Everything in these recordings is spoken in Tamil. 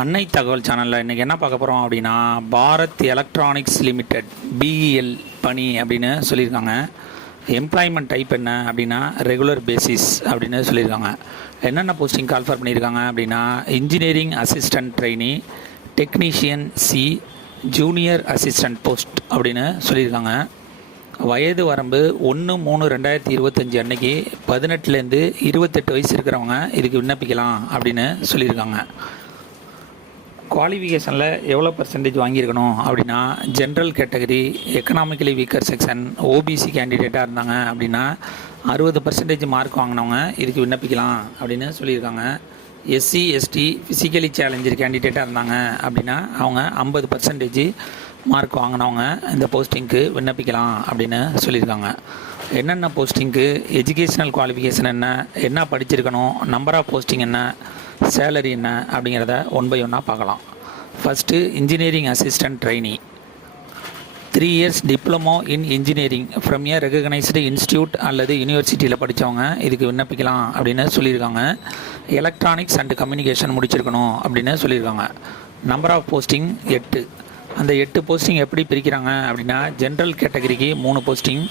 அன்னை தகவல் சேனலில் இன்றைக்கி என்ன பார்க்க போகிறோம் அப்படின்னா, பாரத் எலக்ட்ரானிக்ஸ் லிமிடெட் பிஇஎல் பணி அப்படின்னு சொல்லியிருக்காங்க. எம்ப்ளாய்மெண்ட் டைப் என்ன அப்படின்னா ரெகுலர் பேசிஸ் அப்படின்னு சொல்லியிருக்காங்க. என்னென்ன போஸ்டிங் கால்ஃபர் பண்ணியிருக்காங்க அப்படின்னா, engineering assistant trainee, technician C, junior assistant post அப்படின்னு சொல்லியிருக்காங்க. வயது வரம்பு 1/3/2025 அன்னைக்கு 18லேருந்து 28 வயசு இருக்கிறவங்க இதுக்கு விண்ணப்பிக்கலாம் அப்படின்னு சொல்லியிருக்காங்க. குவாலிஃபிகேஷனில் எவ்வளோ பர்சன்டேஜ் வாங்கியிருக்கணும் அப்படின்னா, general category, economically weaker section, OBC கேண்டிடேட்டாக இருந்தாங்க அப்படின்னா 60% மார்க் வாங்கினவங்க இதுக்கு விண்ணப்பிக்கலாம் அப்படின்னு சொல்லியிருக்காங்க. எஸ்சி எஸ்டி ஃபிசிக்கலி சேலஞ்சர் கேண்டிடேட்டாக இருந்தாங்க அப்படின்னா அவங்க 50% மார்க் வாங்கினவங்க இந்த போஸ்டிங்க்கு விண்ணப்பிக்கலாம் அப்படின்னு சொல்லியிருக்காங்க. என்னென்ன போஸ்டிங்க்கு எஜுகேஷ்னல் குவாலிஃபிகேஷன் என்ன படிச்சிருக்கணும், நம்பர் ஆஃப் போஸ்டிங் என்ன, சேலரி என்ன அப்படிங்கிறத ஒன் பை ஒன்னாக பார்க்கலாம். First engineering assistant trainee, 3 years diploma in engineering from A recognised institute அல்லது யூனிவர்சிட்டியில் படித்தவங்க இதுக்கு விண்ணப்பிக்கலாம் அப்படின்னு சொல்லியிருக்காங்க. எலக்ட்ரானிக்ஸ் அண்ட் கம்யூனிகேஷன் முடிச்சிருக்கணும் அப்படின்னு சொல்லியிருக்காங்க. Number of posting 8. அந்த 8 போஸ்டிங் எப்படி பிரிக்கிறாங்க அப்படின்னா, ஜென்ரல் கேட்டகரிக்கு 3 posting,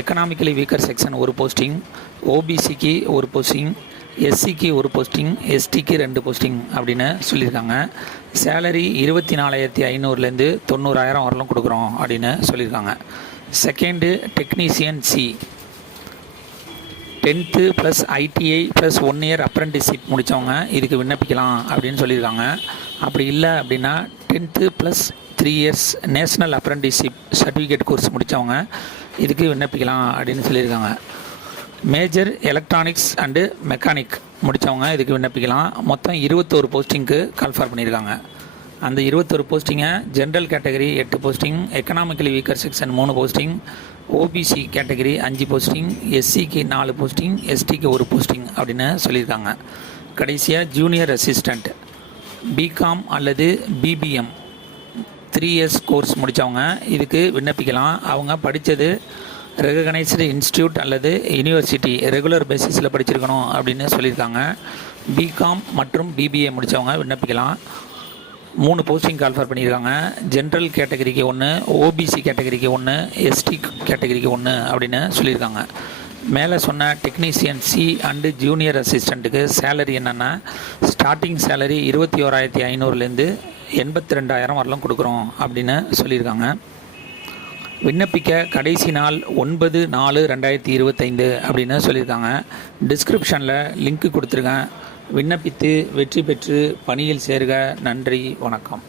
economically weaker section 1 posting, ஓபிசிக்கு 1 போஸ்டிங், எஸ்சிக்கு 1 போஸ்டிங், எஸ்டிக்கு 2 போஸ்டிங் அப்படின்னு சொல்லியிருக்காங்க. சேலரி 24,500லேருந்து 90,000 வரலும் கொடுக்குறோம் அப்படின்னு சொல்லியிருக்காங்க. Second technician C, 10th + ITI + 1 year apprenticeship முடித்தவங்க இதுக்கு விண்ணப்பிக்கலாம் அப்படின்னு சொல்லியிருக்காங்க. அப்படி இல்லை அப்படின்னா 10th + 3 years national apprenticeship certificate course முடித்தவங்க இதுக்கு விண்ணப்பிக்கலாம் அப்படின்னு சொல்லியிருக்காங்க. மேஜர் எலக்ட்ரானிக்ஸ் அண்டு மெக்கானிக் முடித்தவங்க இதுக்கு விண்ணப்பிக்கலாம். மொத்தம் 21 போஸ்டிங்க்கு கால்ஃபர் பண்ணியிருக்காங்க. அந்த 21 போஸ்டிங்கை general category 8 posting, economically weaker section 3 posting, OBC category 5 posting, எஸ்சிக்கு 4 போஸ்டிங், எஸ்டிக்கு 1 போஸ்டிங் அப்படின்னு சொல்லியிருக்காங்க. கடைசியாக ஜூனியர் அசிஸ்டண்ட் பிகாம் அல்லது பிபிஎம் 3 இயர்ஸ் கோர்ஸ் முடித்தவங்க இதுக்கு விண்ணப்பிக்கலாம். அவங்க படித்தது ரெகக்னைஸ்டு இன்ஸ்டியூட் அல்லது யூனிவர்சிட்டி ரெகுலர் பேசிஸில் படிச்சிருக்கணும் அப்படின்னு சொல்லியிருக்காங்க. பிகாம் மற்றும் பிபிஏ முடித்தவங்க விண்ணப்பிக்கலாம். 3 போஸ்டிங் கால்ஃபர் பண்ணியிருக்காங்க. ஜென்ரல் கேட்டகரிக்கு 1, ஓபிசி கேட்டகரிக்கு 1, எஸ்டி கேட்டகரிக்கு 1 அப்படின்னு சொல்லியிருக்காங்க. மேலே சொன்ன டெக்னீஷியன் சி அண்டு ஜூனியர் அசிஸ்டண்ட்டுக்கு சேலரி என்னென்னா, ஸ்டார்டிங் சேலரி 21,500லேருந்து 82,000 வரலாம் கொடுக்குறோம் அப்படின்னு சொல்லியிருக்காங்க. விண்ணப்பிக்க கடைசி நாள் 9/4/2025 அப்படின்னு சொல்லியிருக்காங்க. டிஸ்கிரிப்ஷனில் லிங்க் கொடுத்துருக்கேன். விண்ணப்பித்து வெற்றி பெற்று பணியில் சேர்க. நன்றி, வணக்கம்.